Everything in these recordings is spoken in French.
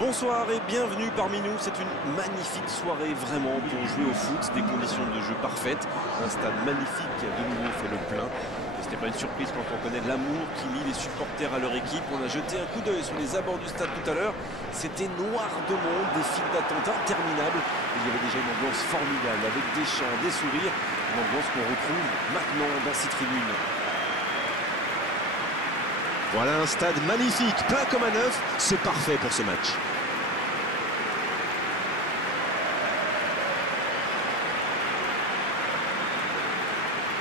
Bonsoir et bienvenue parmi nous. C'est une magnifique soirée vraiment pour jouer au foot, des conditions de jeu parfaites, un stade magnifique qui a de nouveau fait le plein. Et ce n'est pas une surprise quand on connaît l'amour qui lie les supporters à leur équipe. On a jeté un coup d'œil sur les abords du stade tout à l'heure. C'était noir de monde, des files d'attente interminables. Il y avait déjà une ambiance formidable avec des chants, des sourires, une ambiance qu'on retrouve maintenant dans ces tribunes. Voilà un stade magnifique, plein comme à neuf, c'est parfait pour ce match.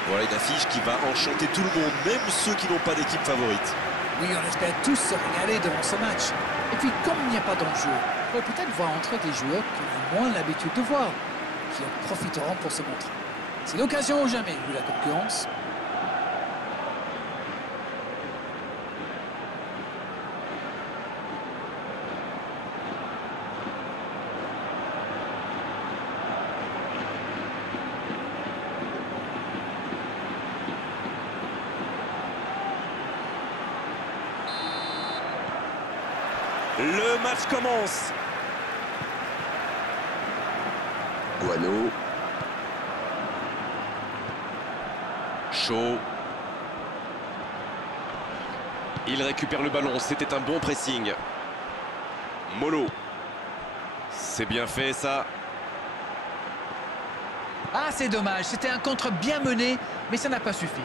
Voilà une affiche qui va enchanter tout le monde, même ceux qui n'ont pas d'équipe favorite. Oui, on espère tous se régaler devant ce match. Et puis, comme il n'y a pas d'enjeu, on va peut-être voir entrer des joueurs qu'on a moins l'habitude de voir, qui en profiteront pour se montrer. C'est l'occasion ou jamais, vu la concurrence. Le match commence. Guano. Chaud. Il récupère le ballon, c'était un bon pressing. Molo. C'est bien fait ça. Ah, c'est dommage, c'était un contre bien mené, mais ça n'a pas suffi.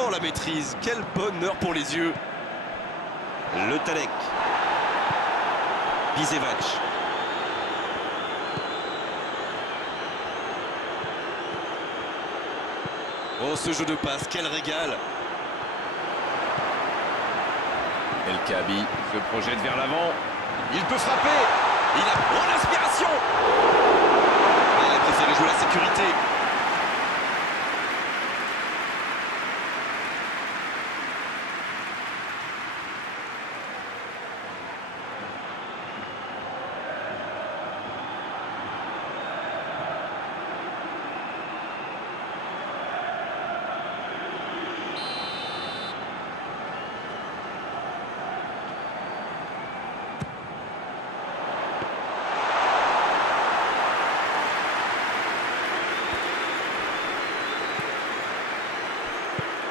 Oh la maîtrise, quel bonheur pour les yeux. Le Talek. Bisevac. Oh ce jeu de passe, quel régal. El Kaabi se projette vers l'avant. Il peut frapper. Il a bonne inspiration. Il a préféré jouer la sécurité.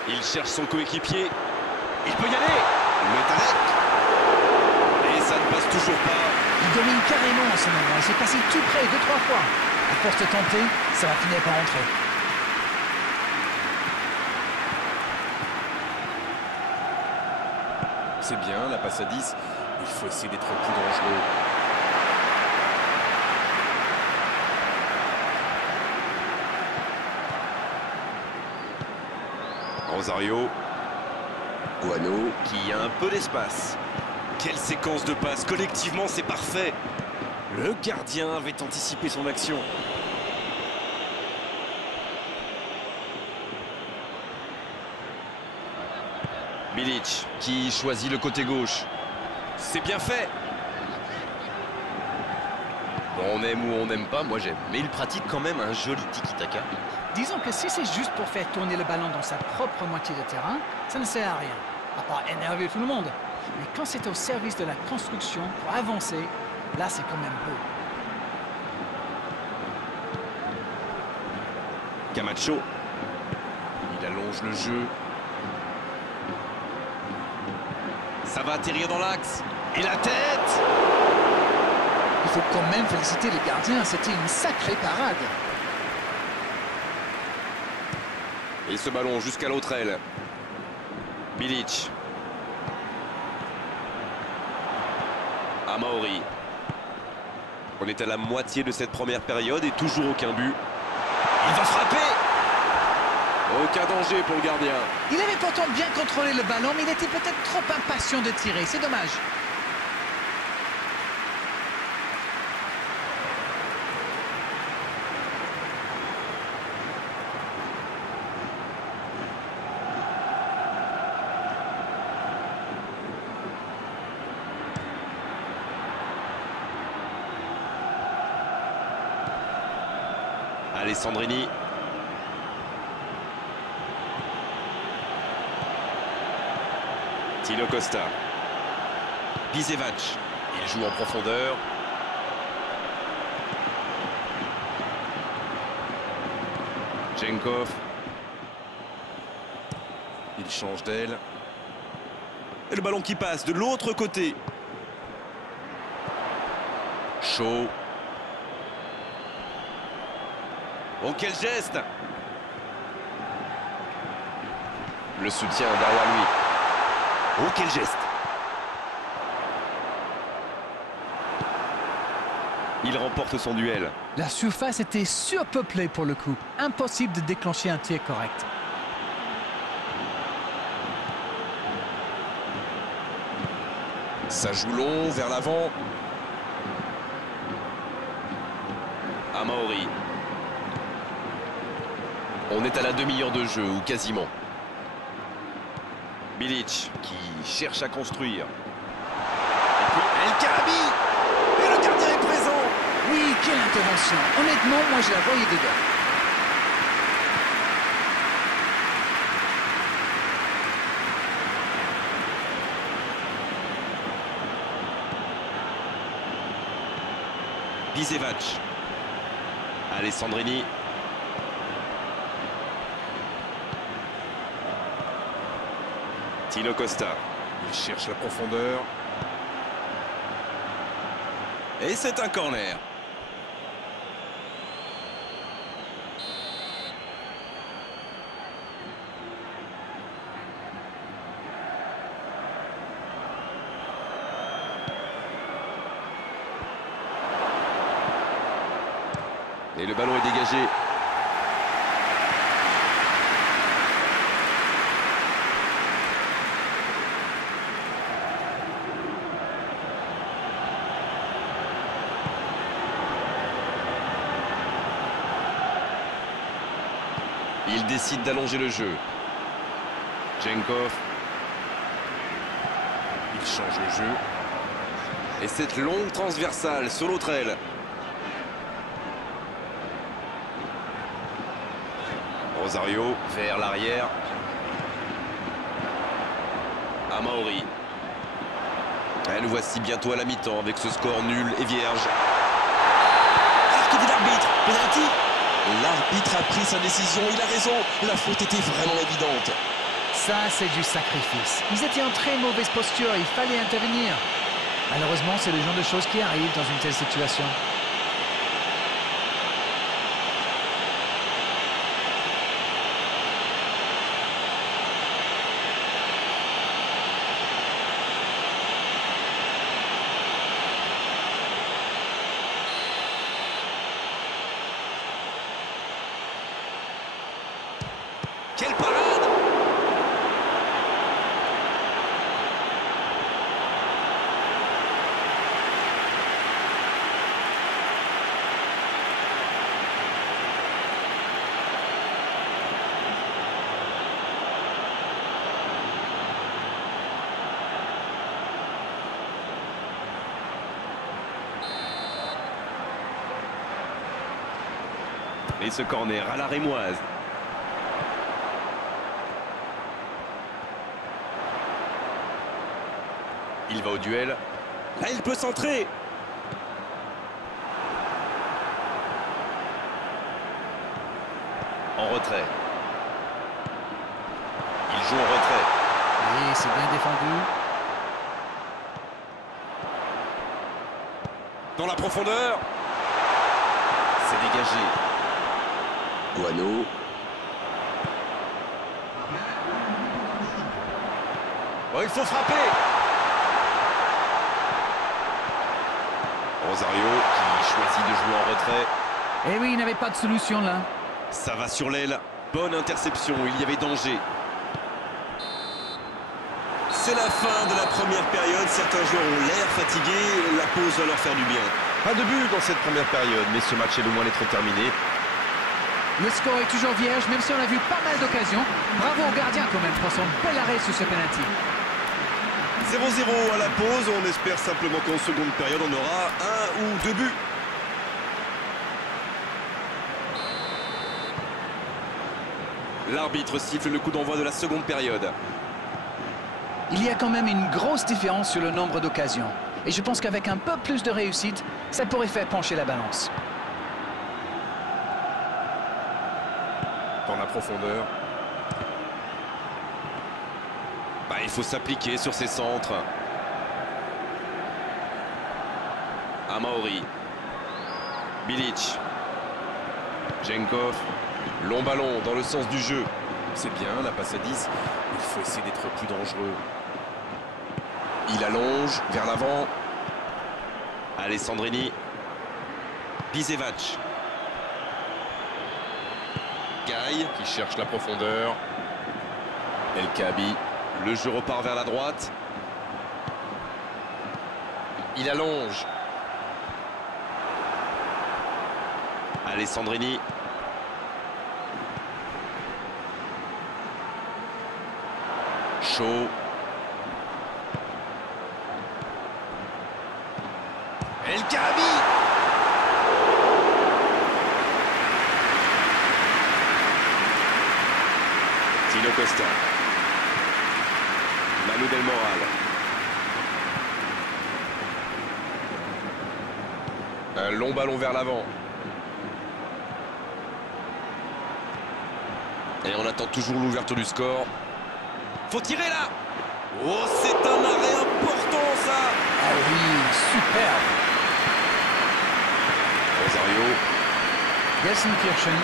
Il cherche son coéquipier. Il peut y aller. Le Talek. Et ça ne passe toujours pas. Il domine carrément en ce moment. Il s'est passé tout près 2-3 fois. À force de tenter, ça va finir par entrer. C'est bien, la passe à 10. Il faut essayer d'être plus dangereux. Rosario. Guano. Qui a un peu d'espace. Quelle séquence de passes. Collectivement, c'est parfait. Le gardien avait anticipé son action. Milic qui choisit le côté gauche. C'est bien fait. On aime ou on n'aime pas, moi j'aime. Mais il pratique quand même un joli tiki-taka. Disons que si c'est juste pour faire tourner le ballon dans sa propre moitié de terrain, ça ne sert à rien, à part énerver tout le monde. Mais quand c'est au service de la construction, pour avancer, là c'est quand même beau. Camacho. Il allonge le jeu. Ça va atterrir dans l'axe. Et la tête! Il faut quand même féliciter les gardiens, c'était une sacrée parade. Et ce ballon jusqu'à l'autre aile. Milic. Amaori. On est à la moitié de cette première période et toujours aucun but. Il va frapper! Aucun danger pour le gardien. Il avait pourtant bien contrôlé le ballon, mais il était peut-être trop impatient de tirer, c'est dommage. Alessandrini. Tino Costa. Bisevac. Il joue en profondeur. Jenkov. Il change d'aile. Et le ballon qui passe de l'autre côté. Chaud. Oh, quel geste! Le soutien derrière lui. Oh, quel geste! Il remporte son duel. La surface était surpeuplée pour le coup. Impossible de déclencher un tir correct. Ça joue long vers l'avant. Amaori. On est à la demi-heure de jeu, ou quasiment. Bilic qui cherche à construire. Et puis El Karabi. Et le gardien est présent. Oui, quelle intervention. Honnêtement, moi je la voyais dedans. Bisevac. Alessandrini. Tino Costa. Il cherche la profondeur. Et c'est un corner. Et le ballon est dégagé. Il décide d'allonger le jeu. Jenkov. Il change le jeu. Et cette longue transversale sur l'autre aile. Rosario vers l'arrière. Amaori. Et nous voici bientôt à la mi-temps avec ce score nul et vierge. Alors que dit l'arbitre? Penalty? L'arbitre a pris sa décision, il a raison. La faute était vraiment évidente. Ça, c'est du sacrifice. Ils étaient en très mauvaise posture, il fallait intervenir. Malheureusement, c'est le genre de choses qui arrivent dans une telle situation. Quelle parade! Et ce corner à la rémoise. Il va au duel. Là, il peut centrer. En retrait. Il joue en retrait. Oui, c'est bien défendu. Dans la profondeur. C'est dégagé. Guano. Oh, il faut frapper. Rosario qui choisit de jouer en retrait. Eh oui, il n'avait pas de solution là. Ça va sur l'aile. Bonne interception, il y avait danger. C'est la fin de la première période. Certains joueurs ont l'air fatigués. La pause va leur faire du bien. Pas de but dans cette première période, mais ce match est loin d'être terminé. Le score est toujours vierge, même si on a vu pas mal d'occasions. Bravo au gardien quand même pour son bel arrêt sur ce penalty. 0-0 à la pause. On espère simplement qu'en seconde période, on aura un ou deux buts. L'arbitre siffle le coup d'envoi de la seconde période. Il y a quand même une grosse différence sur le nombre d'occasions. Et je pense qu'avec un peu plus de réussite, ça pourrait faire pencher la balance. Dans la profondeur. Bah, il faut s'appliquer sur ses centres. Amaori. Bilic. Jenkov. Long ballon dans le sens du jeu. C'est bien, la passe à 10. Il faut essayer d'être plus dangereux. Il allonge vers l'avant. Alessandrini. Bisevac. Gaï qui cherche la profondeur. El Kaabi. Le jeu repart vers la droite. Il allonge. Alessandrini. Chaud. El Kaabi. Tino Costa. Manu Del Moral. Un long ballon vers l'avant. Et on attend toujours l'ouverture du score. Faut tirer là. Oh, c'est un arrêt important ça. Ah oui, superbe. Rosario. Gelsenkirchen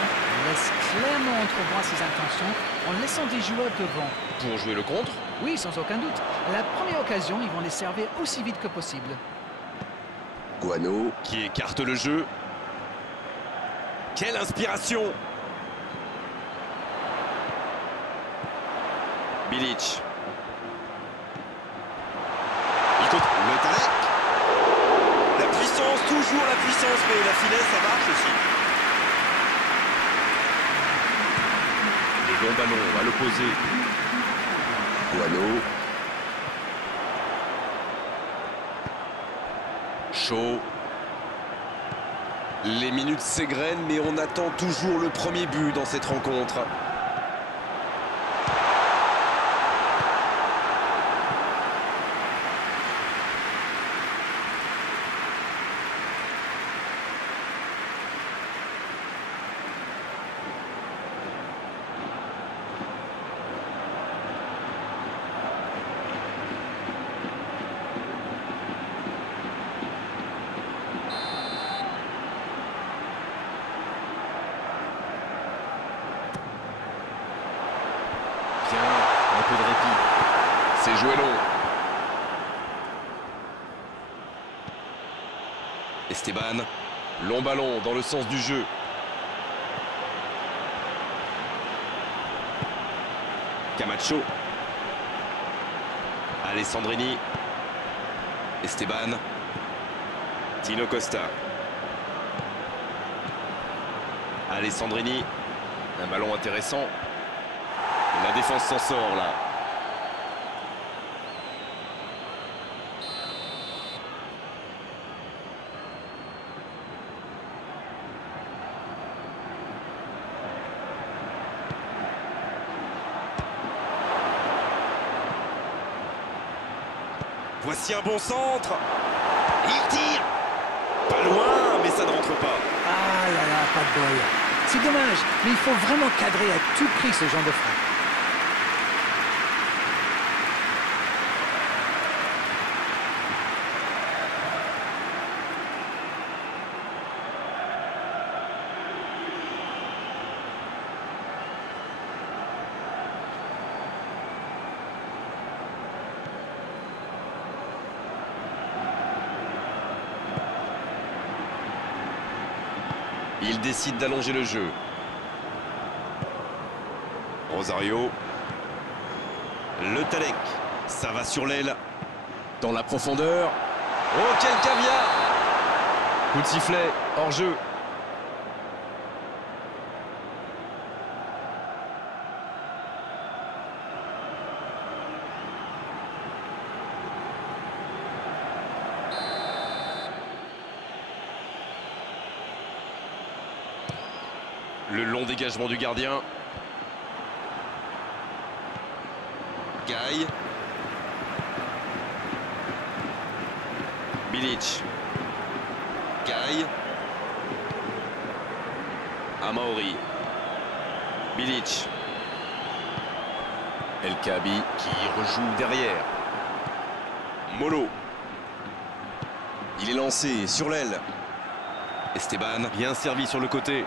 laisse clairement entrevoir ses intentions en laissant des joueurs devant. Pour jouer le contre. Oui, sans aucun doute. À la première occasion, ils vont les servir aussi vite que possible. Guano qui écarte le jeu. Quelle inspiration. Bilic. Il compte le Talek. La puissance, toujours la puissance, mais la finesse, ça marche aussi. Le long ballon à l'opposé. Guano. Chaud. Les minutes s'égrènent, mais on attend toujours le premier but dans cette rencontre. Un peu de répit. C'est joué long. Esteban. Long ballon dans le sens du jeu. Camacho. Alessandrini. Esteban. Tino Costa. Alessandrini. Un ballon intéressant. La défense s'en sort là. Voici un bon centre. Il tire. Pas loin, mais ça ne rentre pas. Ah là là, pas de bol. C'est dommage, mais il faut vraiment cadrer à tout prix ce genre de frappe. Il décide d'allonger le jeu. Rosario. Le Talek. Ça va sur l'aile. Dans la profondeur. Oh, quel caviar! Coup de sifflet, hors jeu. Le long dégagement du gardien. Gaï. Bilic. Gaï. Amaori. Bilic. El Kaabi qui rejoue derrière. Molo. Il est lancé sur l'aile. Esteban. Bien servi sur le côté.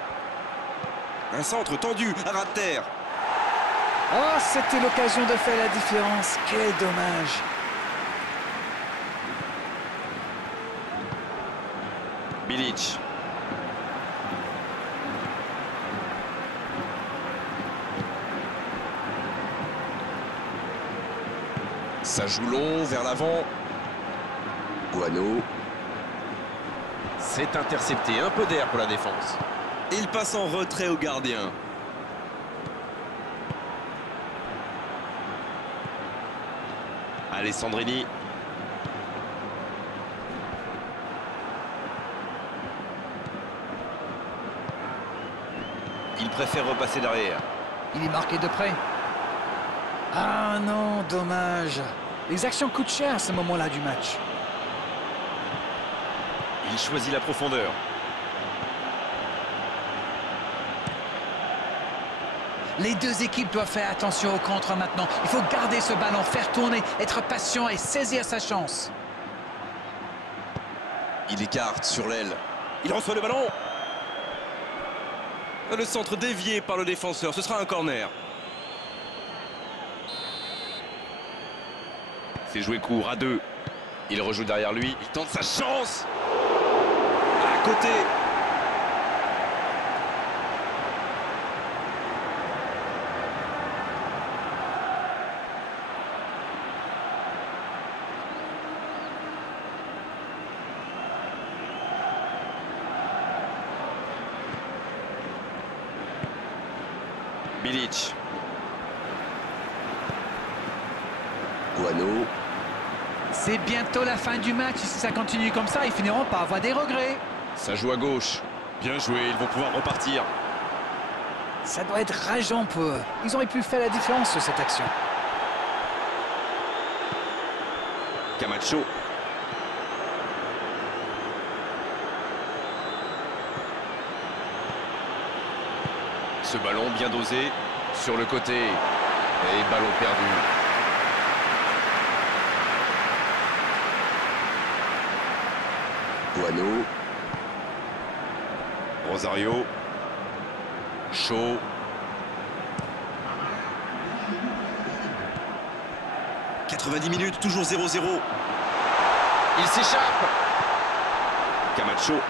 Un centre tendu à ras de terre. Oh, c'était l'occasion de faire la différence. Quel dommage. Bilic. Ça joue long vers l'avant. Guano. C'est intercepté, un peu d'air pour la défense. Il passe en retrait au gardien. Alessandrini. Il préfère repasser derrière. Il est marqué de près. Ah non, dommage. Les actions coûtent cher à ce moment-là du match. Il choisit la profondeur. Les deux équipes doivent faire attention au contre maintenant. Il faut garder ce ballon, faire tourner, être patient et saisir sa chance. Il écarte sur l'aile. Il reçoit le ballon. Le centre dévié par le défenseur. Ce sera un corner. C'est joué court à 2. Il rejoue derrière lui. Il tente sa chance. À côté. Bilic. Guano. C'est bientôt la fin du match. Si ça continue comme ça, ils finiront par avoir des regrets. Ça joue à gauche. Bien joué, ils vont pouvoir repartir. Ça doit être rageant pour eux. Ils auraient pu faire la différence sur cette action. Camacho. Ce ballon bien dosé sur le côté. Et ballon perdu. Guano. Rosario. Chaud. « 90 minutes, toujours 0-0. Il s'échappe. Camacho.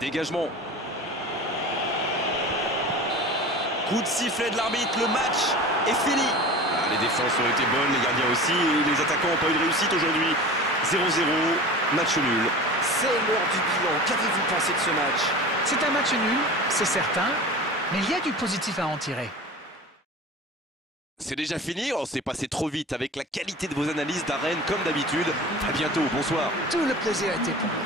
Dégagement. Coup de sifflet de l'arbitre, le match est fini. Ah, les défenses ont été bonnes, les gardiens aussi, et les attaquants n'ont pas eu de réussite aujourd'hui. 0-0, match nul. C'est l'heure du bilan. Qu'avez-vous pensé de ce match? C'est un match nul, c'est certain, mais il y a du positif à en tirer. C'est déjà fini, on s'est passé trop vite avec la qualité de vos analyses d'Arène comme d'habitude. À bientôt, bonsoir. Tout le plaisir était pour moi.